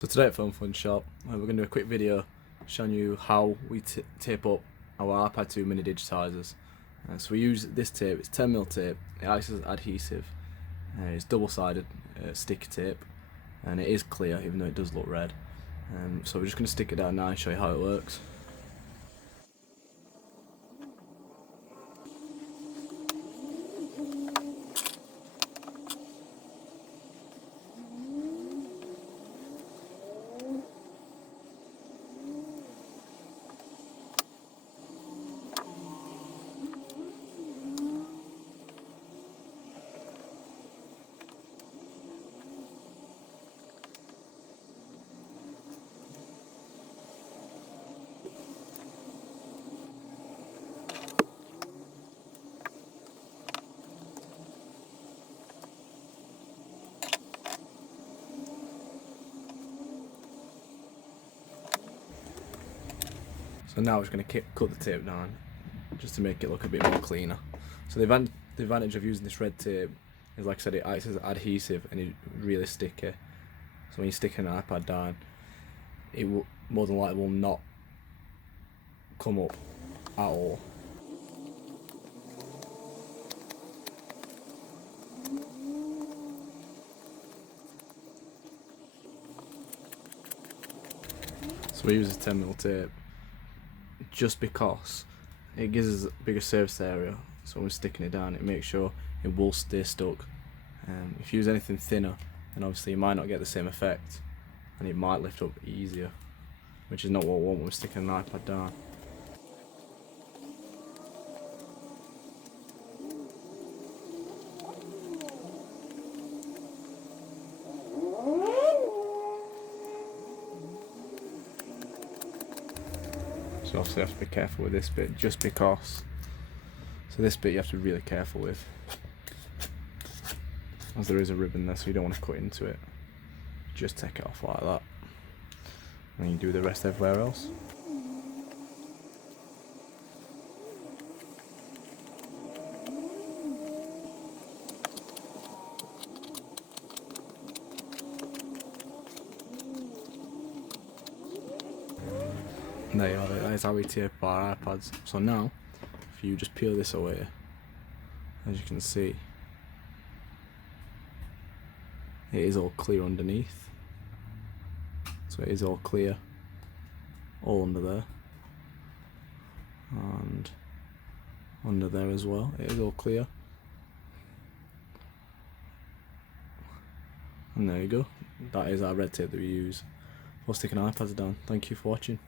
So today at FoneFunShop, we're going to do a quick video showing you how we tape up our iPad 2 mini digitizers. So we use this tape. It's 10mm tape, it acts as adhesive, it's double-sided sticky tape, and it is clear even though it does look red. So we're just going to stick it down now and show you how it works. So now we're just going to cut the tape down just to make it look a bit more cleaner. So the advantage of using this red tape is, like I said, it acts as adhesive and it's really sticky. So when you stick an iPad down, it will more than likely will not come up at all. So we use this 10mm tape just because it gives us a bigger surface area, so when we're sticking it down it makes sure it will stay stuck. If you use anything thinner, then obviously you might not get the same effect and it might lift up easier, which is not what we want when we're sticking an iPad down. So obviously you have to be careful with this bit, just because. So this bit you have to be really careful with, as there is a ribbon there, so you don't want to cut into it. Just take it off like that, and then you do the rest everywhere else. And there you are, that is how we tape our iPads. So now, if you just peel this away, as you can see, it is all clear underneath. So it is all clear, all under there, and under there as well, it is all clear. And there you go, that is our red tape that we use for sticking iPads down. Thank you for watching.